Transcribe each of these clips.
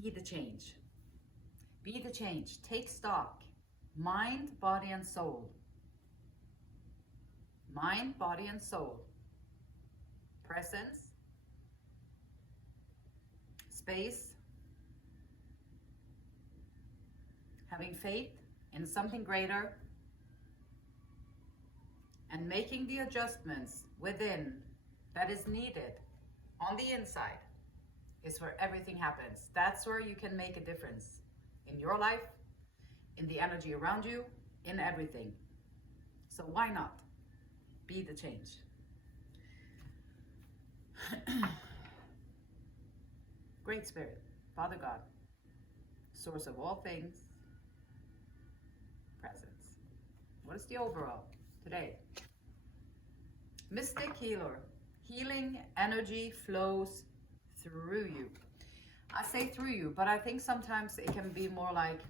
Be the change. Be the change. Take stock. Mind, body, and soul. Mind, body, and soul. Presence. Space. Having faith in something greater. And making the adjustments within that is needed on the inside is where everything happens. That's where you can make a difference in your life, in the energy around you, in everything. So why not be the change? Great Spirit, Father God, source of all things, presence. What is the overall today? Mystic healer. Healing energy flows through you. I say through you, but I think sometimes it can be more like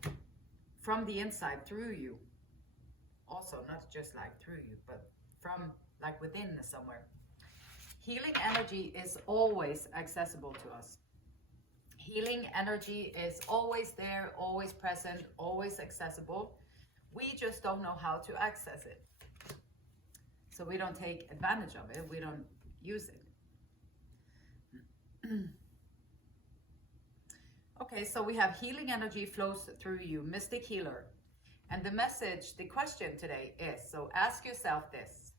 from the inside through you. Also, not just like through you, but from like within somewhere. Healing energy is always accessible to us. Healing energy is always there, always present, always accessible. We just don't know how to access it. So we don't take advantage of it. We don't use it. Okay, so we have healing energy flows through you, mystic healer. And the message, the question today is, so ask yourself this.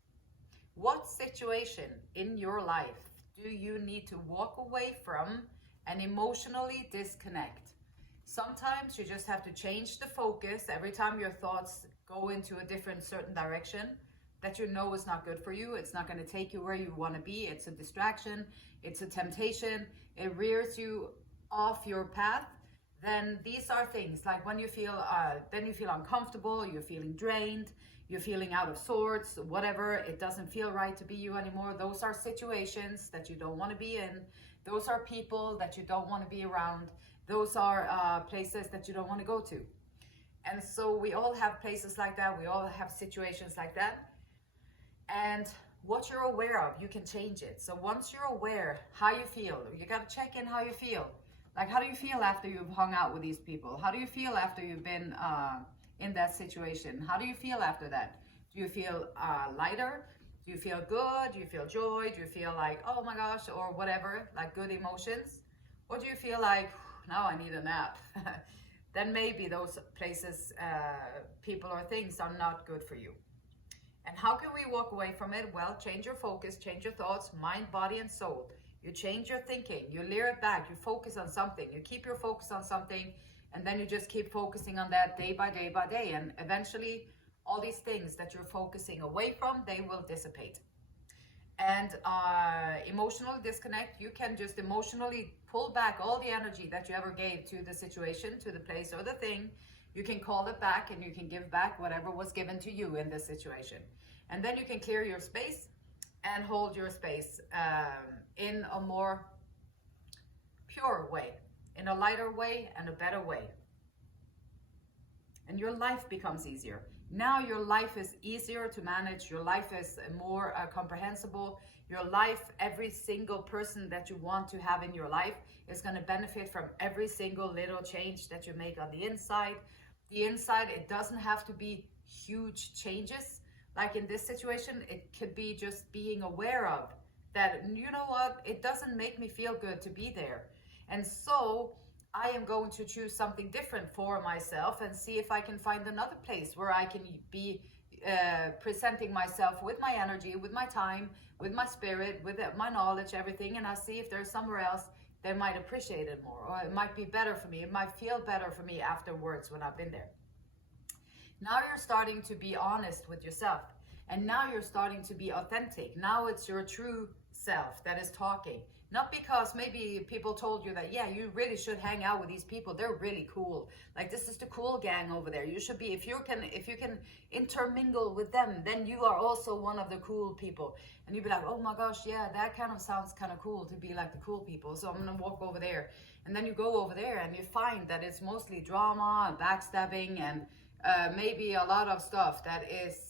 What situation in your life do you need to walk away from and emotionally disconnect? Sometimes you just have to change the focus every time your thoughts go into a different certain direction that you know is not good for you. It's not going to take you where you want to be. It's a distraction. It's a temptation. It rears you off your path. Then these are things like when you feel, then you feel uncomfortable, you're feeling drained, you're feeling out of sorts, whatever. It doesn't feel right to be you anymore. Those are situations that you don't want to be in. Those are people that you don't want to be around. Those are places that you don't want to go to. And so we all have places like that. We all have situations like that. And what you're aware of, you can change it. So once you're aware how you feel, you got to check in how you feel. Like, how do you feel after you've hung out with these people? How do you feel after you've been in that situation? How do you feel after that? Do you feel lighter? Do you feel good? Do you feel joy? Do you feel like, oh my gosh, or whatever, like good emotions? Or do you feel like, now I need a nap? Then maybe those places, people or things are not good for you. And how can we walk away from it? Well, change your focus, change your thoughts, mind, body, and soul. You change your thinking, you leer it back, you focus on something, you keep your focus on something, and then you just keep focusing on that day by day by day. And eventually, all these things that you're focusing away from, they will dissipate. And emotional disconnect, you can just emotionally pull back all the energy that you ever gave to the situation, to the place or the thing. You can call it back and you can give back whatever was given to you in this situation. And then you can clear your space and hold your space in a more pure way, in a lighter way and a better way. And your life becomes easier. Now your life is easier to manage. Your life is more comprehensible. Your life, every single person that you want to have in your life is going to benefit from every single little change that you make on the inside. The inside, it doesn't have to be huge changes. Like in this situation, it could be just being aware of that, you know what, it doesn't make me feel good to be there. And so I am going to choose something different for myself and see if I can find another place where I can be presenting myself with my energy, with my time, with my spirit, with my knowledge, everything. And I'll see if there's somewhere else they might appreciate it more, or it might be better for me. It might feel better for me afterwards when I've been there. Now you're starting to be honest with yourself. And now you're starting to be authentic. Now it's your true self that is talking. Not because maybe people told you that, yeah, you really should hang out with these people. They're really cool. Like, this is the cool gang over there. You should be, if you can intermingle with them, then you are also one of the cool people. And you'd be like, oh my gosh, yeah, that kind of sounds kind of cool to be like the cool people. So I'm going to walk over there. And then you go over there and you find that it's mostly drama and backstabbing and maybe a lot of stuff that is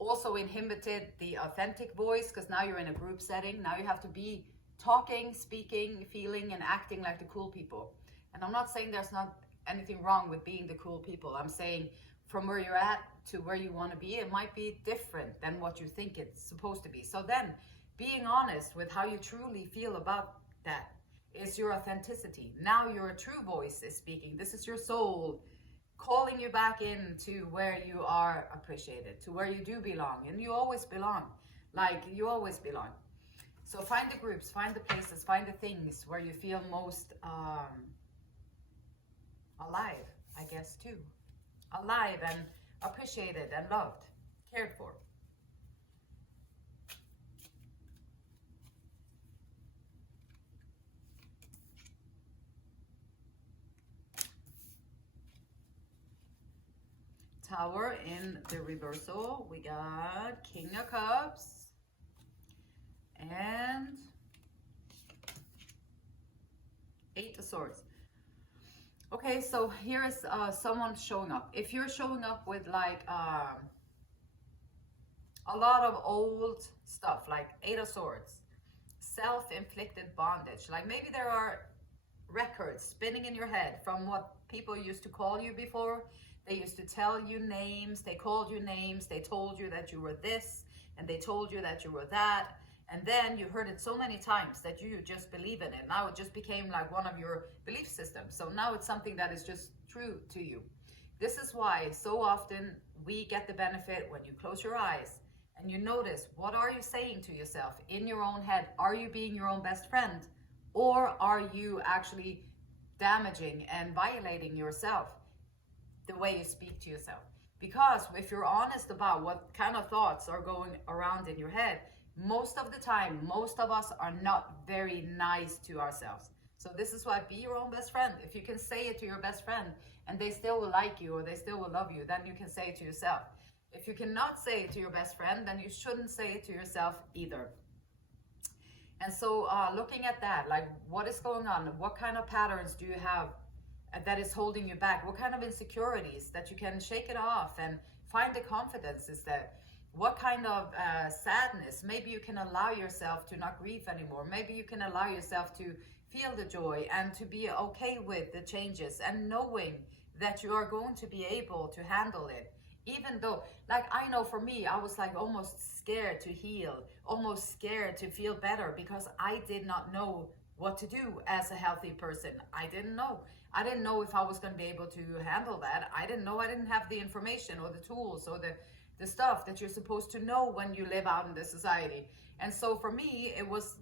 also inhibited the authentic voice, because now you're in a group setting. Now you have to be talking, speaking, feeling, and acting like the cool people. And I'm not saying there's not anything wrong with being the cool people. I'm saying from where you're at to where you want to be, it might be different than what you think it's supposed to be. So then being honest with how you truly feel about that is your authenticity. Now your true voice is speaking. This is your soul calling you back into where you are appreciated, to where you do belong. And you always belong. Like, you always belong. So find the groups, find the places, find the things where you feel most alive, I guess, too. Alive and appreciated and loved, cared for. Tower in the reversal, we got King of Cups and Eight of Swords. Okay, so here is someone showing up. If you're showing up with like a lot of old stuff, like Eight of Swords, self-inflicted bondage, like maybe there are records spinning in your head from what people used to call you before. They used to tell you names, they called you names, they told you that you were this, and they told you that you were that. And then you heard it so many times that you just believe in it. Now it just became like one of your belief systems. So now it's something that is just true to you. This is why so often we get the benefit when you close your eyes and you notice, what are you saying to yourself in your own head? Are you being your own best friend? Or are you actually damaging and violating yourself the way you speak to yourself? Because if you're honest about what kind of thoughts are going around in your head, most of the time, most of us are not very nice to ourselves. So this is why, be your own best friend. If you can say it to your best friend and they still will like you or they still will love you, then you can say it to yourself. If you cannot say it to your best friend, then you shouldn't say it to yourself either. And so looking at that, like, what is going on? What kind of patterns do you have that is holding you back? What kind of insecurities that you can shake it off and find the confidence instead? What kind of sadness? Maybe you can allow yourself to not grieve anymore. Maybe you can allow yourself to feel the joy and to be okay with the changes and knowing that you are going to be able to handle it. Even though, like, I know for me, I was like almost scared to heal, almost scared to feel better, because I did not know what to do as a healthy person. I didn't know. I didn't know if I was going to be able to handle that. I didn't know. I didn't have the information or the tools or the stuff that you're supposed to know when you live out in this society. And so for me, it was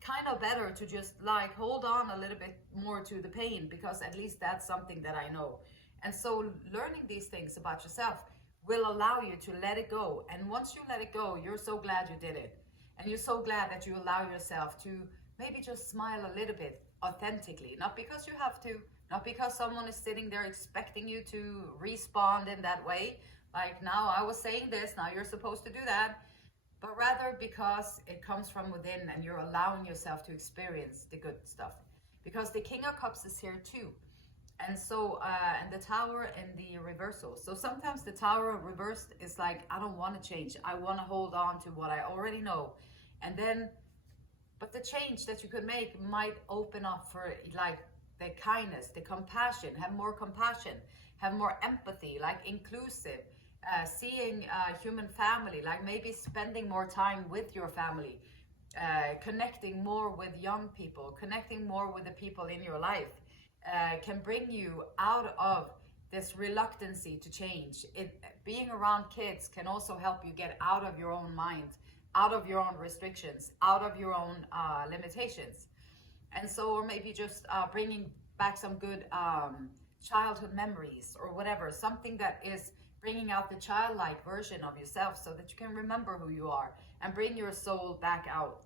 kind of better to just like hold on a little bit more to the pain, because at least that's something that I know. And so learning these things about yourself will allow you to let it go. And once you let it go, you're so glad you did it. And you're so glad that you allow yourself to maybe just smile a little bit authentically, not because you have to, not because someone is sitting there expecting you to respond in that way. Like, now I was saying this, now you're supposed to do that. But rather because it comes from within and you're allowing yourself to experience the good stuff. Because the King of Cups is here too. And so, and the Tower in the reversal. So sometimes the Tower reversed is like, I don't want to change. I want to hold on to what I already know. And then, but the change that you could make might open up for like the kindness, the compassion, have more compassion, have more empathy, like inclusive, seeing human family, like maybe spending more time with your family, connecting more with young people, connecting more with the people in your life, can bring you out of this reluctancy to change. Being around kids can also help you get out of your own mind, out of your own restrictions, out of your own limitations. And so, or maybe just bringing back some good childhood memories or whatever, something that is bringing out the childlike version of yourself so that you can remember who you are and bring your soul back out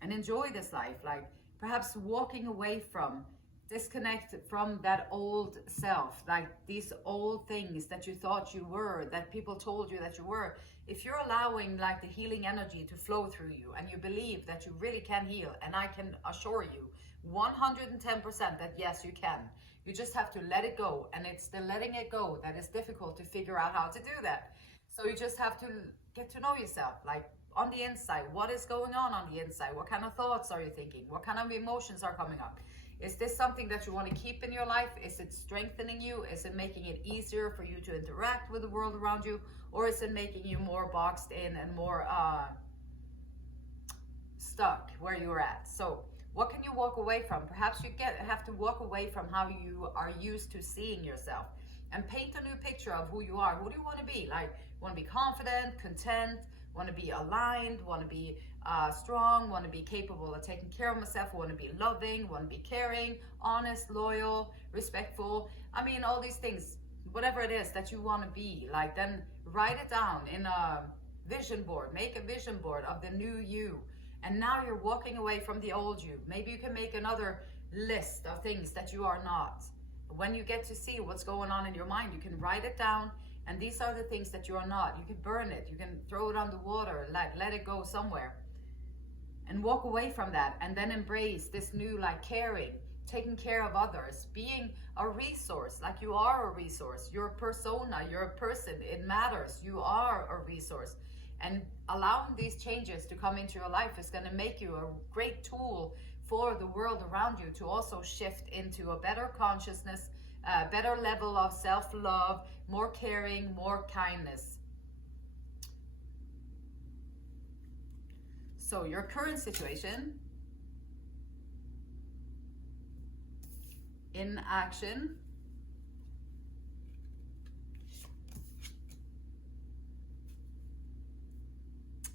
and enjoy this life. Like perhaps walking away from, disconnect from that old self, like these old things that you thought you were, that people told you that you were. If you're allowing like the healing energy to flow through you and you believe that you really can heal, and I can assure you 110% that yes, you can. You just have to let it go. And it's the letting it go that is difficult to figure out how to do that. So you just have to get to know yourself. Like on the inside? What is going on the inside? What kind of thoughts are you thinking? What kind of emotions are coming up? Is this something that you want to keep in your life? Is it strengthening you? Is it making it easier for you to interact with the world around you? Or is it making you more boxed in and more stuck where you're at? So what can you walk away from? Perhaps you have to walk away from how you are used to seeing yourself and paint a new picture of who you are. Who do you want to be? Like, want to be confident, content, want to be aligned, want to be strong, want to be capable of taking care of myself, want to be loving, want to be caring, honest, loyal, respectful. I mean, all these things, whatever it is that you want to be, like, then write it down in a vision board. Make a vision board of the new you. And now you're walking away from the old you. Maybe you can make another list of things that you are not. When you get to see what's going on in your mind, you can write it down. And these are the things that you are not. You can burn it. You can throw it on the water, like let it go somewhere. And walk away from that. And then embrace this new, like, caring, taking care of others, being a resource. Like, you are a resource. You're a persona. You're a person. It matters. You are a resource. And allowing these changes to come into your life is going to make you a great tool for the world around you to also shift into a better consciousness, a better level of self-love, more caring, more kindness. So your current situation, in action,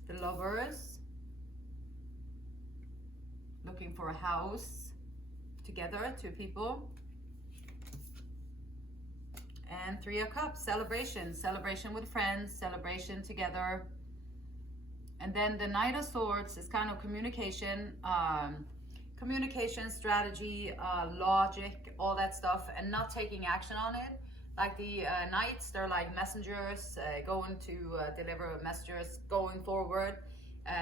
the Lovers, looking for a house together, 2 people. And 3 of Cups, celebration with friends, celebration together. And then the Knight of Swords is kind of communication, strategy, logic, all that stuff, and not taking action on it. Like the Knights, they're like messengers, going to deliver messages, going forward.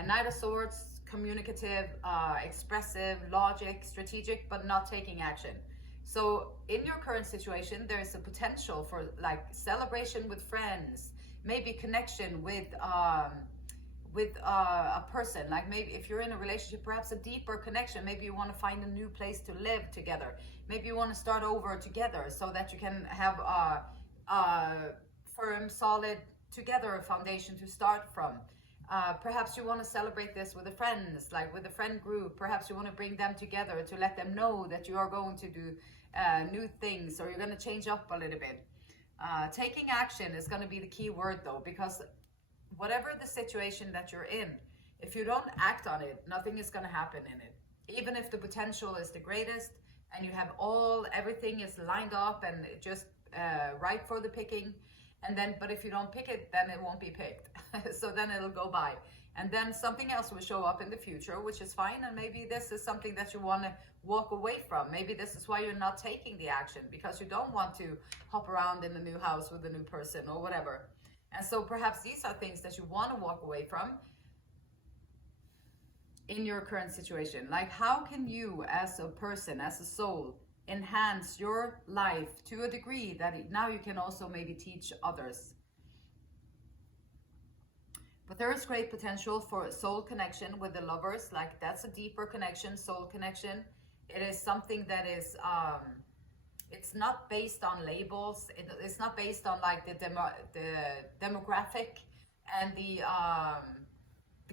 Knight of Swords, communicative, expressive, logic, strategic, but not taking action. So in your current situation, there is a potential for, like, celebration with friends, maybe connection with a person. Like, maybe if you're in a relationship, perhaps a deeper connection. Maybe you want to find a new place to live together. Maybe you want to start over together so that you can have a firm, solid, together foundation to start from. Perhaps you want to celebrate this with the friends, like with a friend group. Perhaps you want to bring them together to let them know that you are going to do new things, or you're going to change up a little bit. Taking action is going to be the key word, though, because whatever the situation that you're in, if you don't act on it, nothing is going to happen in it. Even if the potential is the greatest and you have everything is lined up and just right for the picking, and then, but if you don't pick it, then it won't be picked. So then it'll go by. And then something else will show up in the future, which is fine. And maybe this is something that you want to walk away from. Maybe this is why you're not taking the action, because you don't want to hop around in the new house with a new person or whatever. And so perhaps these are things that you want to walk away from in your current situation. Like, how can you as a person, as a soul, enhance your life to a degree that now you can also maybe teach others? But there is great potential for soul connection with the Lovers. Like, that's a deeper connection, soul connection. It is something that is, it's not based on labels. It's not based on, like, the demographic and the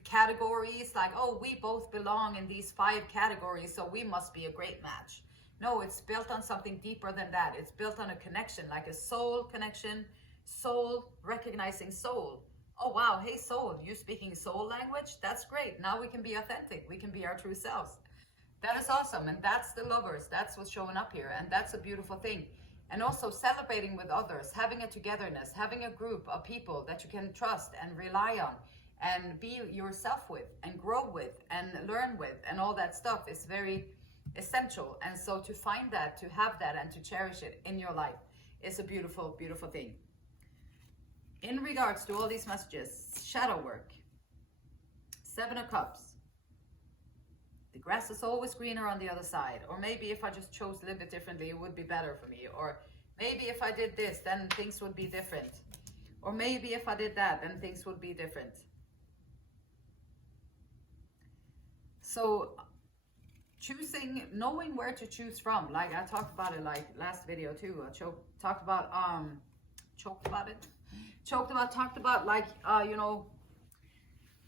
categories. Like, oh, we both belong in these 5 categories, so we must be a great match. No, it's built on something deeper than that. It's built on a connection, like a soul connection, soul recognizing soul. Oh, wow. Hey, soul, you speaking soul language? That's great. Now we can be authentic. We can be our true selves. That is awesome. And that's the Lovers. That's what's showing up here. And that's a beautiful thing. And also celebrating with others, having a togetherness, having a group of people that you can trust and rely on and be yourself with and grow with and learn with, and all that stuff is very essential. And so to find that, to have that, and to cherish it in your life is a beautiful, beautiful thing. In regards to all these messages, shadow work, 7 of Cups. The grass is always greener on the other side. Or maybe if I just chose a little bit differently, it would be better for me. Or maybe if I did this, then things would be different. Or maybe if I did that, then things would be different. So choosing, knowing where to choose from, like I talked about it like last video too. I talked about like you know,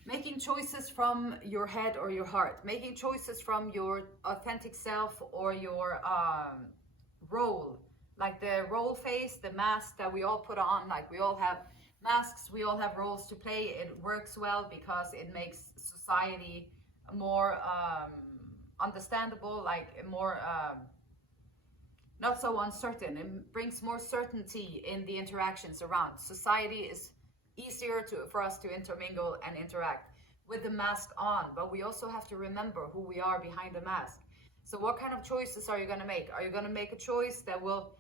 making choices from your head or your heart, making choices from your authentic self or your role, like the role face, the mask that we all put on. Like we all have masks, we all have roles to play. It works well because it makes society more understandable, like more not so uncertain. It brings more certainty in the interactions around. Society is easier for us to intermingle and interact with the mask on, but we also have to remember who we are behind the mask. So what kind of choices are you going to make? Are you going to make a choice that will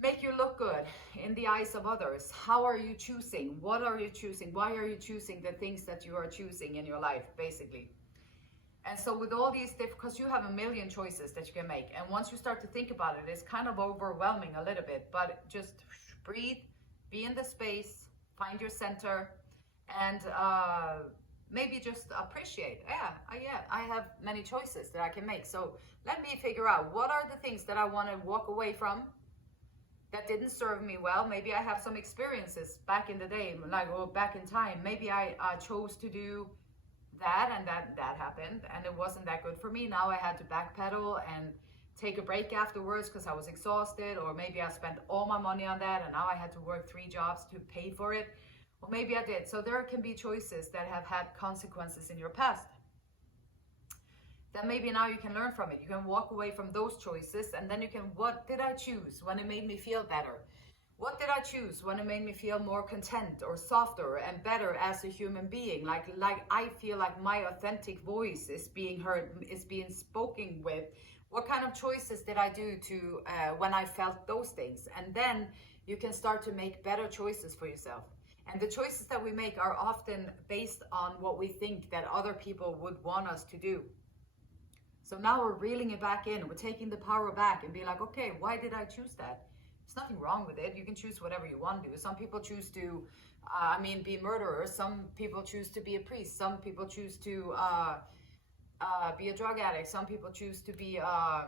make you look good in the eyes of others? How are you choosing? What are you choosing? Why are you choosing the things that you are choosing in your life, basically? And so with all these because you have a million choices that you can make, and once you start to think about it, it's kind of overwhelming a little bit, but just breathe, be in the space, find your center, and maybe just appreciate, I have many choices that I can make. So let me figure out what are the things that I want to walk away from that didn't serve me well. Maybe I have some experiences back in the day, like, or back in time. Maybe I chose to do that, and that happened, and it wasn't that good for me. Now I had to backpedal and take a break afterwards because I was exhausted, or maybe I spent all my money on that and now I had to work 3 jobs to pay for it, or maybe I did. So there can be choices that have had consequences in your past that maybe now you can learn from it. You can walk away from those choices, and then you can, what did I choose when it made me feel better? What did I choose when it made me feel more content or softer and better as a human being? Like I feel like my authentic voice is being heard, is being spoken with. What kind of choices did I do to when I felt those things? And then you can start to make better choices for yourself. And the choices that we make are often based on what we think that other people would want us to do. So now we're reeling it back in. We're taking the power back and be like, okay, why did I choose that? There's nothing wrong with it. You can choose whatever you want to do. Some people choose to, be murderers. Some people choose to be a priest. Some people choose to be a drug addict. Some people choose to be a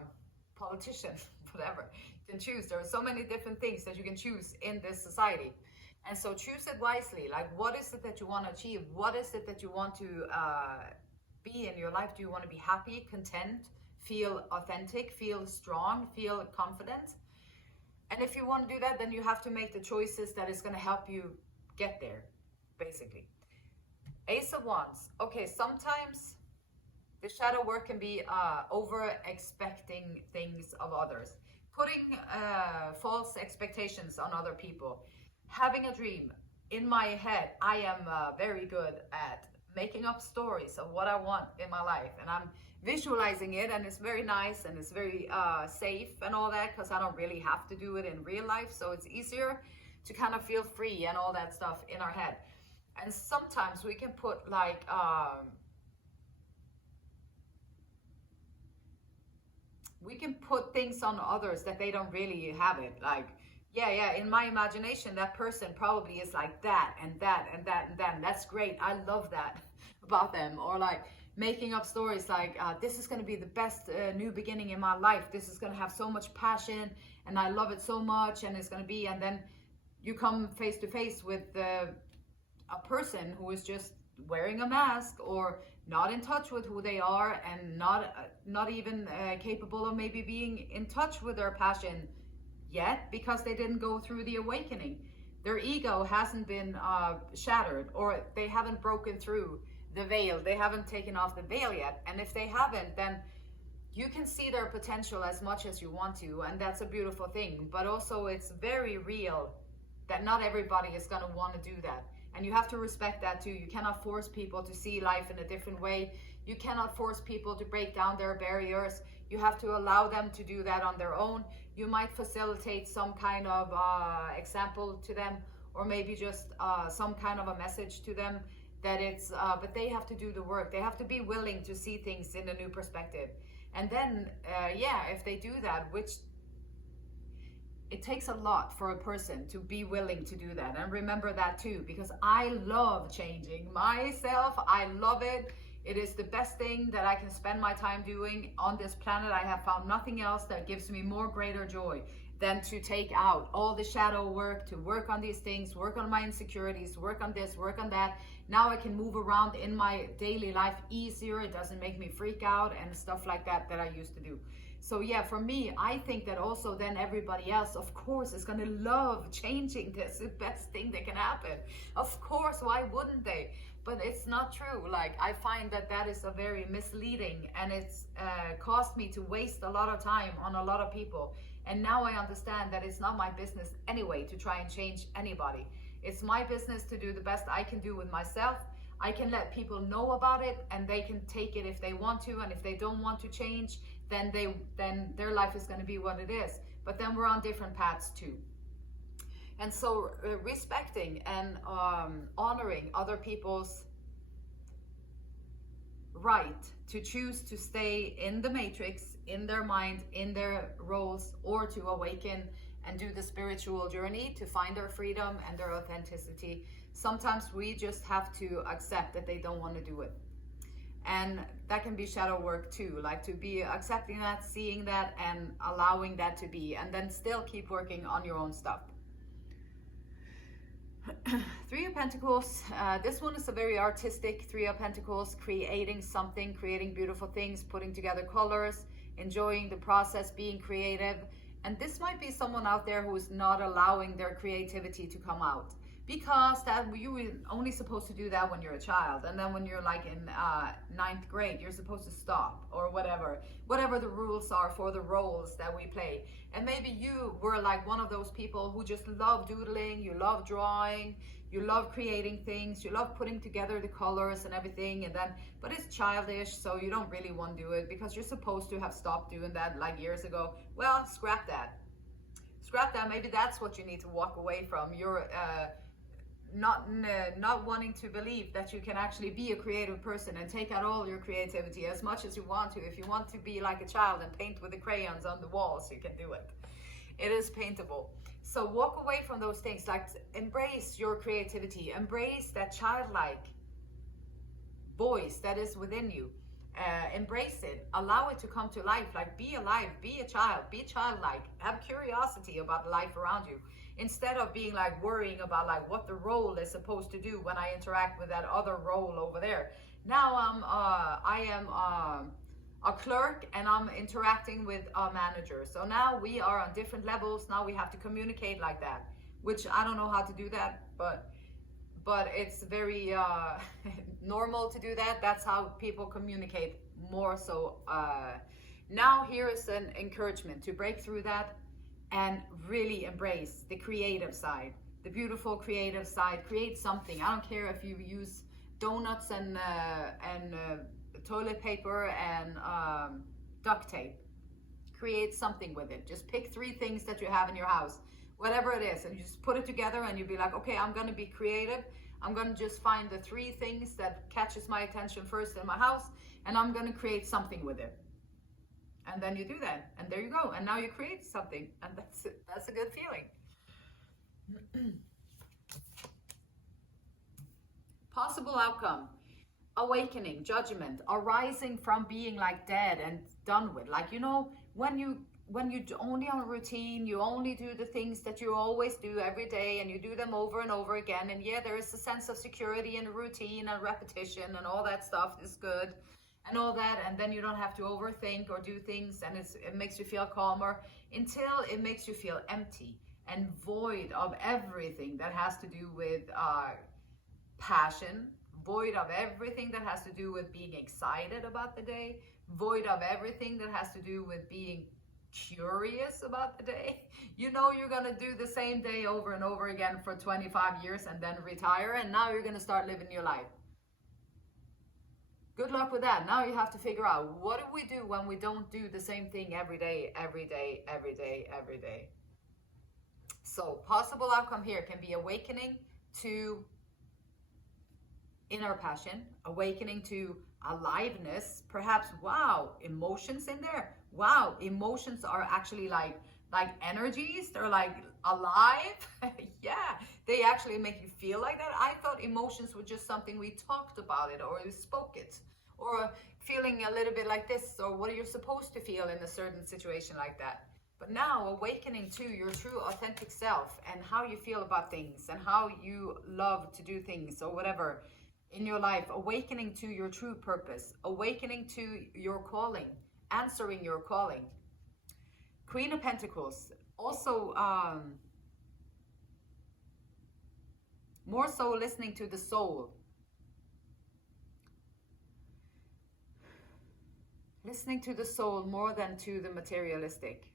politician, whatever. You can choose. There are so many different things that you can choose in this society. And so choose it wisely. Like, what is it that you want to achieve? What is it that you want to be in your life? Do you want to be happy, content, feel authentic, feel strong, feel confident? And if you want to do that, then you have to make the choices that is going to help you get there, basically. Ace of Wands. Okay, sometimes the shadow work can be over expecting things of others, putting false expectations on other people, having a dream. In my head, I am very good at making up stories of what I want in my life, and I'm visualizing it, and it's very nice and it's very safe and all that, because I don't really have to do it in real life. So it's easier to kind of feel free and all that stuff in our head. And sometimes we can put like we can put things on others that they don't really have it. Like, yeah, in my imagination, that person probably is like that and that and that and that, and that's great. I love that about them. Or like making up stories like, this is going to be the best new beginning in my life. This is going to have so much passion and I love it so much, and it's going to be, and then you come face to face with a person who is just wearing a mask, or not in touch with who they are, and not even capable of maybe being in touch with their passion yet, because they didn't go through the awakening. Their ego hasn't been shattered, or they haven't broken through the veil. They haven't taken off the veil yet. And if they haven't, then you can see their potential as much as you want to, and that's a beautiful thing. But also, it's very real that not everybody is going to want to do that. And you have to respect that too. You cannot force people to see life in a different way. You cannot force people to break down their barriers. You have to allow them to do that on their own. You might facilitate some kind of example to them, or maybe just some kind of a message to them, that it's, but they have to do the work. They have to be willing to see things in a new perspective. And then, if they do that, which it takes a lot for a person to be willing to do that. And remember that too, because I love changing myself. I love it. It is the best thing that I can spend my time doing on this planet. I have found nothing else that gives me more greater joy than to take out all the shadow work, to work on these things, work on my insecurities, work on this, work on that. Now I can move around in my daily life easier. It doesn't make me freak out and stuff like that I used to do. So yeah, for me, I think that also then everybody else, of course, is going to love changing this. The best thing that can happen. Of course, why wouldn't they? But it's not true. Like, I find that is a very misleading, and it's caused me to waste a lot of time on a lot of people. And now I understand that it's not my business anyway to try and change anybody. It's my business to do the best I can do with myself. I can let people know about it, and they can take it if they want to, and if they don't want to change, then their life is going to be what it is. But then we're on different paths too. And so respecting and honoring other people's right to choose to stay in the matrix, in their mind, in their roles, or to awaken and do the spiritual journey to find their freedom and their authenticity. Sometimes we just have to accept that they don't want to do it. And that can be shadow work too, like to be accepting that, seeing that, and allowing that to be, and then still keep working on your own stuff. Three of Pentacles, this one is a very artistic Three of Pentacles, creating something, creating beautiful things, putting together colors, enjoying the process, being creative. And this might be someone out there who is not allowing their creativity to come out, because that you were only supposed to do that when you're a child, and then when you're like in 9th grade, you're supposed to stop, or whatever the rules are for the roles that we play. And maybe you were like one of those people who just love doodling, you love drawing, you love creating things, you love putting together the colors and everything, and then, but it's childish, so you don't really want to do it because you're supposed to have stopped doing that like years ago. Well, scrap that. Scrap that. Maybe that's what you need to walk away from. You're not wanting to believe that you can actually be a creative person and take out all your creativity as much as you want to. If you want to be like a child and paint with the crayons on the walls, you can do it. It is paintable. So walk away from those things. Like, embrace your creativity, embrace that childlike voice that is within you. Embrace it, allow it to come to life. Like, be alive, be a child, be childlike, have curiosity about life around you, instead of being like worrying about like what the role is supposed to do when I interact with that other role over there. Now I am a clerk and I'm interacting with a manager. So now we are on different levels. Now we have to communicate like that, which I don't know how to do that, but it's very normal to do that. That's how people communicate more. So now here is an encouragement to break through that and really embrace the creative side, the beautiful creative side. Create something. I don't care if you use donuts and toilet paper and duct tape. Create something with it. Just pick 3 things that you have in your house, whatever it is, and you just put it together, and you'll be like, okay, I'm going to be creative. I'm going to just find the 3 things that catches my attention first in my house, and I'm going to create something with it. And then you do that, and there you go. And now you create something, and that's a good feeling. Possible outcome: awakening, judgment, arising from being like dead and done with. Like, you know, when you only on a routine, you only do the things that you always do every day, and you do them over and over again. And yeah, there is a sense of security and routine and repetition, and all that stuff is good. And all that, and then you don't have to overthink or do things, and it makes you feel calmer, until it makes you feel empty and void of everything that has to do with passion, void of everything that has to do with being excited about the day, void of everything that has to do with being curious about the day. You know, you're gonna do the same day over and over again for 25 years and then retire, and now you're gonna start living your life. Good luck with that. Now you have to figure out, what do we do when we don't do the same thing every day, every day, every day, every day? So possible outcome here can be awakening to inner passion, awakening to aliveness, perhaps, wow, emotions in there. Wow, emotions are actually like energies. They're like alive. Yeah, they actually make you feel like that. I thought emotions were just something we talked about it, or we spoke it, or feeling a little bit like this, or what you're supposed to feel in a certain situation like that. But now awakening to your true authentic self and how you feel about things and how you love to do things or whatever in your life, awakening to your true purpose, awakening to your calling, answering your calling. Queen of Pentacles, also more so listening to the soul. Listening to the soul more than to the materialistic.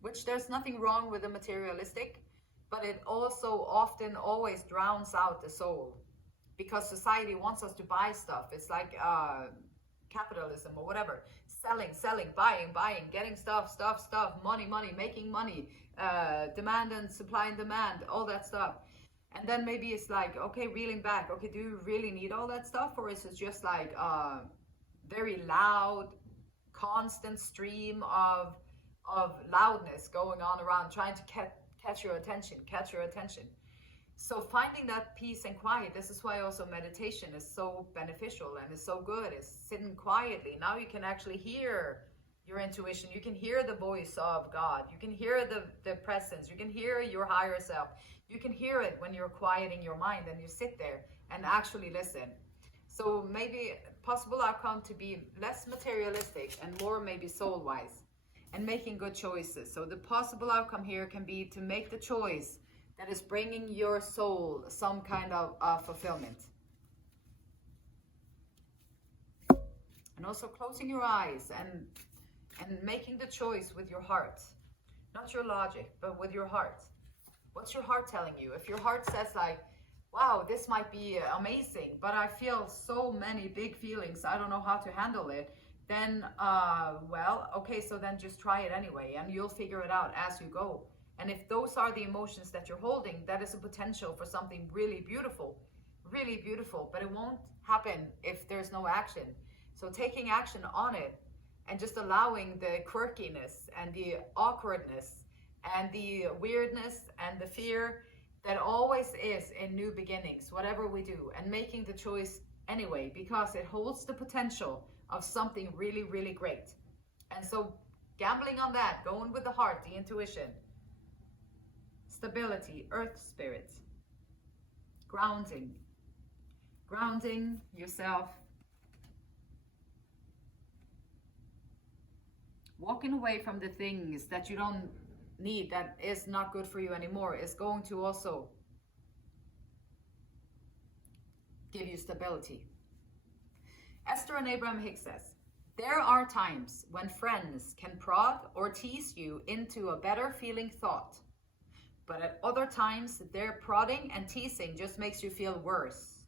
Which there's nothing wrong with the materialistic, but it also often always drowns out the soul. Because society wants us to buy stuff. It's like capitalism or whatever. Selling, buying, getting stuff, money, making money, demand and supply and demand, all that stuff. And then maybe it's like, okay, reeling back. Okay, do you really need all that stuff? Or is it just like very loud, constant stream of loudness going on around, trying to catch your attention. So finding that peace and quiet, this is why also meditation is so beneficial and is so good, is sitting quietly. Now you can actually hear your intuition. You can hear the voice of God. You can hear the presence. You can hear your higher self. You can hear it when you're quieting your mind and you sit there and actually listen. So maybe possible outcome to be less materialistic and more maybe soul-wise and making good choices. So the possible outcome here can be to make the choice that is bringing your soul some kind of fulfillment. And also closing your eyes and making the choice with your heart. Not your logic, but with your heart. What's your heart telling you? If your heart says like, wow, this might be amazing, but I feel so many big feelings, I don't know how to handle it, then, well, okay, so then just try it anyway, and you'll figure it out as you go. And if those are the emotions that you're holding, that is a potential for something really beautiful, but it won't happen if there's no action. So taking action on it and just allowing the quirkiness and the awkwardness and the weirdness and the fear that always is in new beginnings, whatever we do, and making the choice anyway, because it holds the potential of something really, really great. And so gambling on that, going with the heart, the intuition, stability, earth spirit, grounding yourself, walking away from the things that you don't need, that is not good for you anymore, is going to also give you stability. Esther and Abraham Hicks says, there are times when friends can prod or tease you into a better feeling thought, but at other times their prodding and teasing just makes you feel worse.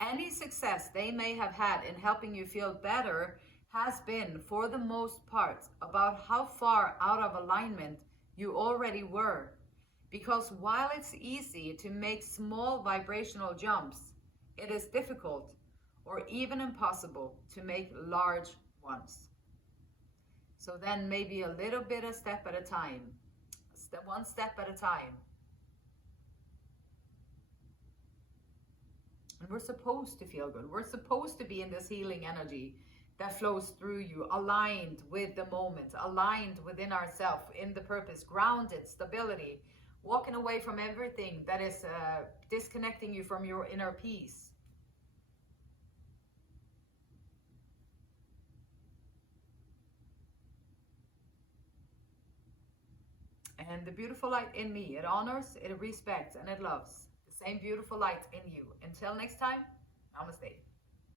Any success they may have had in helping you feel better has been, for the most part, about how far out of alignment you already were. Because while it's easy to make small vibrational jumps, it is difficult or even impossible to make large ones. So then maybe a little bit a step at a time, one step at a time. And we're supposed to feel good. We're supposed to be in this healing energy that flows through you, aligned with the moment, aligned within ourselves, in the purpose, grounded, stability, walking away from everything that is disconnecting you from your inner peace. And the beautiful light in me, it honors, it respects, and it loves the same beautiful light in you. Until next time, namaste.